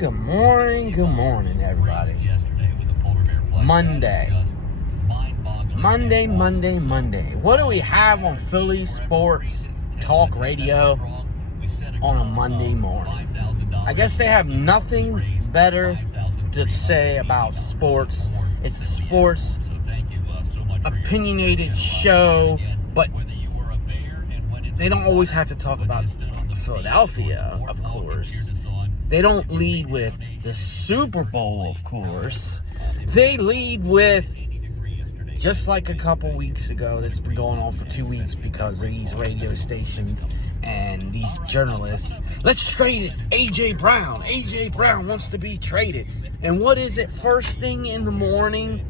good morning, everybody. Monday. What do we have on Philly Sports Talk Radio on a Monday morning? I guess they have nothing better to say about sports. It's a sports opinionated show, but they don't always have to talk about Philadelphia, of course. They don't lead with the Super Bowl, of course. They lead with, just like a couple weeks ago, that's been going on for 2 weeks because of these radio stations and these journalists. Let's trade it. A.J. Brown. A.J. Brown wants to be traded. And what is it? First thing in the morning,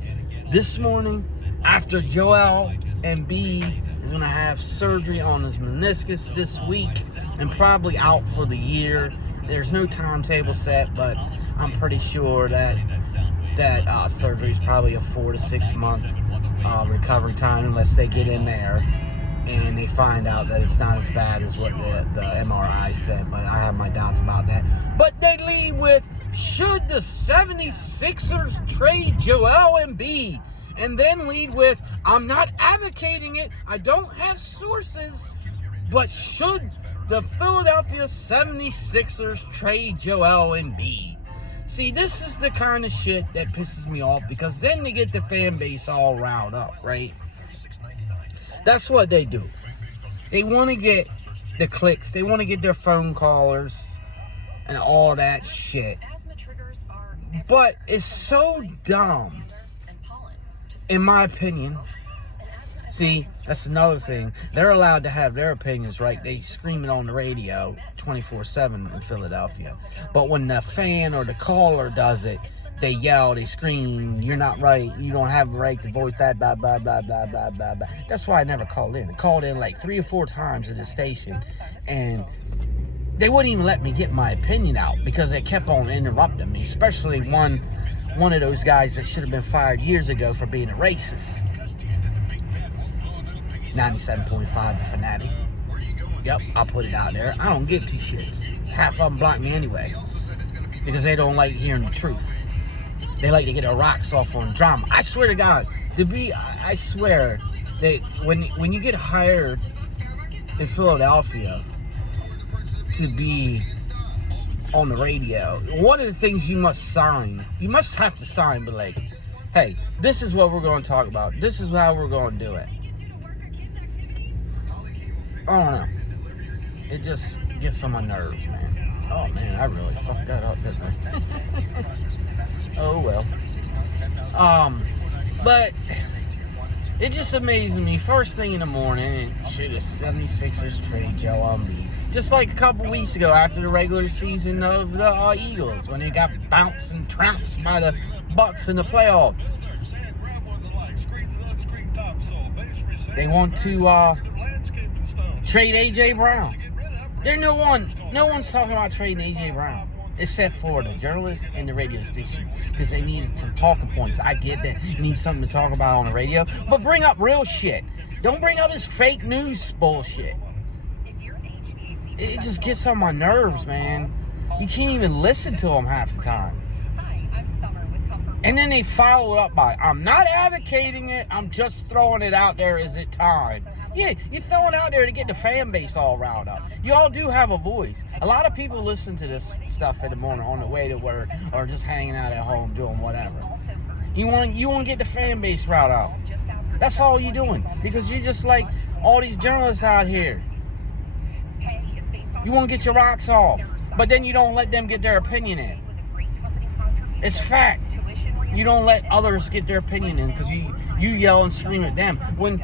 this morning, after Joel Embiid is going to have surgery on his meniscus this week and probably out for the year. There's no timetable set, but I'm pretty sure that surgery is probably a 4 to 6 month recovery time, unless they get in there and they find out that it's not as bad as what the MRI said. But I have my doubts about that. But they lead with, should the 76ers trade Joel Embiid? And then lead with, I'm not advocating it, I don't have sources, but should the Philadelphia 76ers trade Joel Embiid? See, this is the kind of shit that pisses me off, because then they get the fan base all riled up, right? That's what they do. They want to get the clicks, they want to get their phone callers and all that shit. But it's so dumb, in my opinion. See, that's another thing. They're allowed to have their opinions, right? They scream it on the radio 24/7 in Philadelphia. But when the fan or the caller does it, they yell, they scream, you're not right, you don't have the right to voice that, blah, blah, blah, blah, blah, blah, blah. That's why I never called in. I called in like 3 or 4 times at the station, and they wouldn't even let me get my opinion out because they kept on interrupting me, especially one of those guys that should have been fired years ago for being a racist. 97.5 The Fanatic. Yep, I'll put it out there. I don't give 2 shits. Half of them block me anyway, because they don't like hearing the truth. They like to get their rocks off on drama. I swear to God, I swear that when you get hired in Philadelphia to be on the radio, one of the things you must have to sign, but like, hey, this is what we're going to talk about. This is how we're going to do it. I don't know. It just gets on my nerves, man. Oh, man, I really fucked that up, didn't I? Oh, well. But it just amazes me. First thing in the morning, should the 76ers trade Joel Embiid? Just like a couple weeks ago after the regular season of the Eagles, when they got bounced and trounced by the Bucks in the playoff. They want to trade A.J. Brown. No one's talking about trading A.J. Brown, except for the journalists and the radio station, because they needed some talking points. I get that you need something to talk about on the radio, but bring up real shit. Don't bring up this fake news bullshit. It just gets on my nerves, man. You can't even listen to them half the time. And then they follow it up by, I'm not advocating it, I'm just throwing it out there. Is it time? Yeah, you're throwing it out there to get the fan base all riled up. You all do have a voice. A lot of people listen to this stuff in the morning on the way to work or just hanging out at home doing whatever. You want to get the fan base riled up. That's all you're doing, because you're just like all these journalists out here. You want to get your rocks off, but then you don't let them get their opinion in. It's fact. You don't let others get their opinion in because you yell and scream at them. When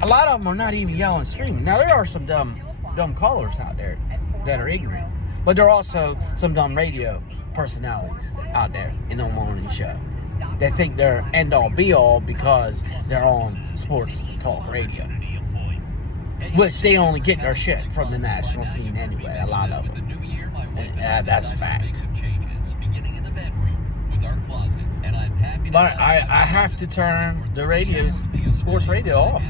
a lot of them are not even yelling and screaming. Now, there are some dumb callers out there that are ignorant, but there are also some dumb radio personalities out there in the morning show that think they're end-all be-all because they're on sports talk radio, which they only get their shit from the national scene anyway, a lot of them. And that's fact. But I have to turn the sports radio off.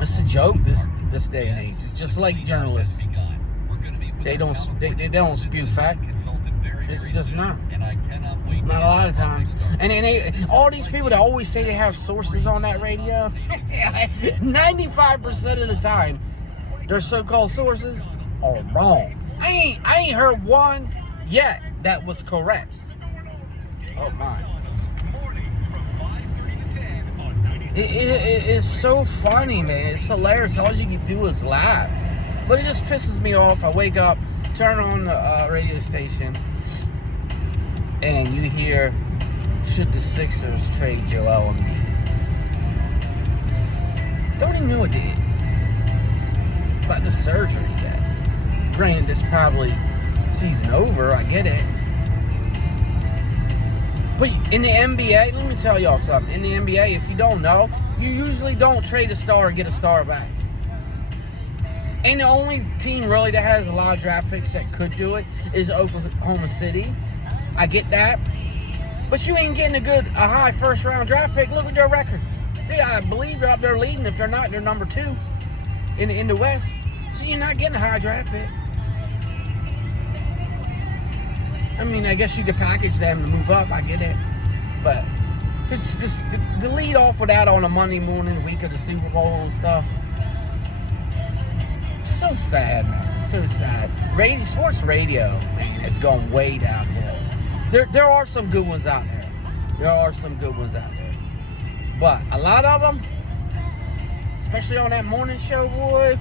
It's a joke this day and age. It's just like journalists. they don't spew fact. It's just not a lot of times. And all these people that always say they have sources on that radio, 95% of the time, their so-called sources are wrong. I ain't heard one yet that was correct. Oh my! It's so funny, man. It's hilarious. All you can do is laugh. But it just pisses me off. I wake up, turn on the radio station, and you hear, should the Sixers trade Joel Embiid? Don't even know what they did about the surgery yet. Granted, this probably season over. I get it. But in the NBA, let me tell y'all something. In the NBA, if you don't know, you usually don't trade a star and get a star back. And the only team really that has a lot of draft picks that could do it is Oklahoma City. I get that. But you ain't getting a high first round draft pick. Look at their record. I believe they're up there leading. If they're not, they're number 2 in the West. So you're not getting a high draft pick. I mean, I guess you could package them to move up. I get it. But just to lead off with that on a Monday morning, the week of the Super Bowl and stuff. So sad, man. So sad. Sports radio, man, it's going way downhill. There are some good ones out there. But a lot of them, especially on that morning show, boy,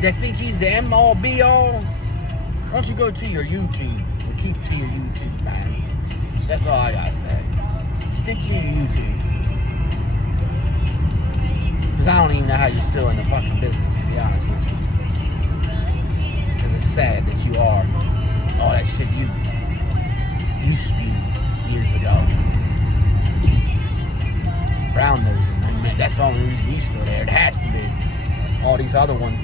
they think he's the end-all, be-all. Why don't you go to your YouTube and keep to your YouTube, man? That's all I gotta say. Stick to your YouTube. Because I don't even know how you're still in the fucking business, to be honest with you. Because it's sad that you are all that shit you spewed years ago. Brown nosing. I mean, that's the only reason you're still there. It has to be. All these other ones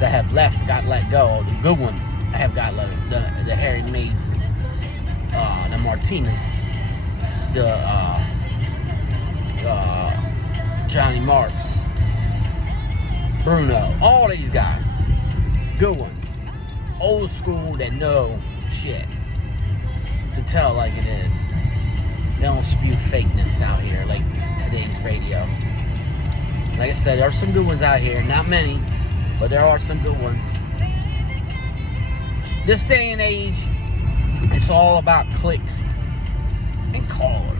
that have left got let go. The good ones have got let go. The Harry Mazes, the Martinez, the Johnny Marks, Bruno, all these guys, good ones, old school that know shit, to tell like it is. They don't spew fakeness out here like today's radio. Like I said, there are some good ones out here, not many, but there are some good ones. This day and age, it's all about clicks and callers.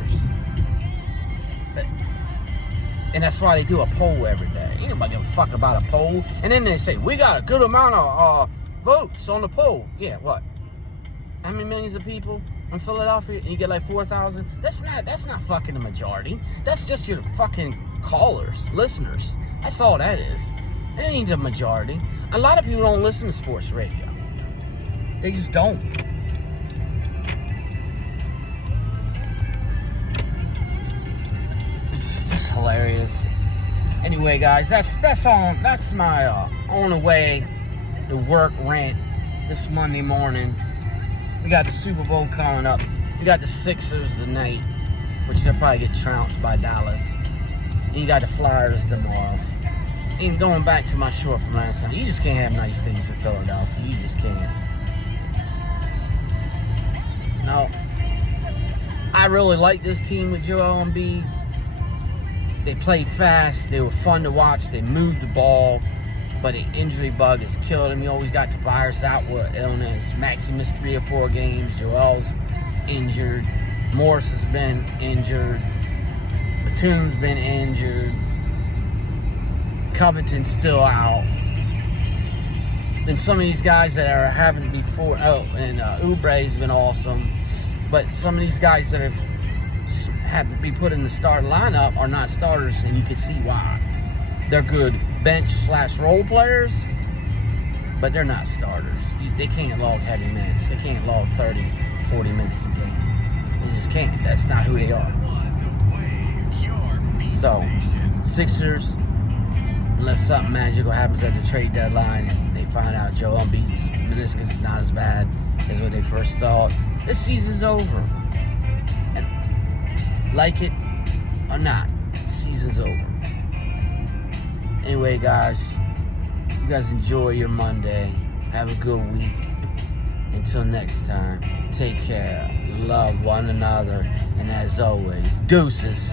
And that's why they do a poll every day. Ain't nobody give a fuck about a poll. And then they say, we got a good amount of votes on the poll. Yeah, what? How many millions of people in Philadelphia? And you get like 4,000? That's not fucking the majority. That's just your fucking callers, listeners. That's all that is. It ain't the majority. A lot of people don't listen to sports radio. They just don't. It's just hilarious. Anyway, guys, that's my on the way to work rant this Monday morning. We got the Super Bowl coming up. We got the Sixers tonight, which they'll probably get trounced by Dallas. And you got the Flyers tomorrow. And going back to my short from last time, you just can't have nice things in Philadelphia. You just can't. No. I really like this team with Joel Embiid. They played fast. They were fun to watch. They moved the ball. But the injury bug has killed him. He always got the virus out with illness. Maxey missed 3 or 4 games. Joel's injured. Morris has been injured. Batum's been injured. Covington's still out. Then some of these guys that are having before, and Oubre's been awesome. But some of these guys that have had to be put in the starting lineup are not starters, and you can see why. They're good bench/role players, but they're not starters. They can't log heavy minutes. They can't log 30, 40 minutes a game. They just can't. That's not who they are. So, Sixers, unless something magical happens at the trade deadline and they find out Joel Embiid's meniscus is not as bad as what they first thought, this season's over. And like it or not, the season's over. Anyway, guys, you guys enjoy your Monday. Have a good week. Until next time, take care, love one another, and as always, deuces.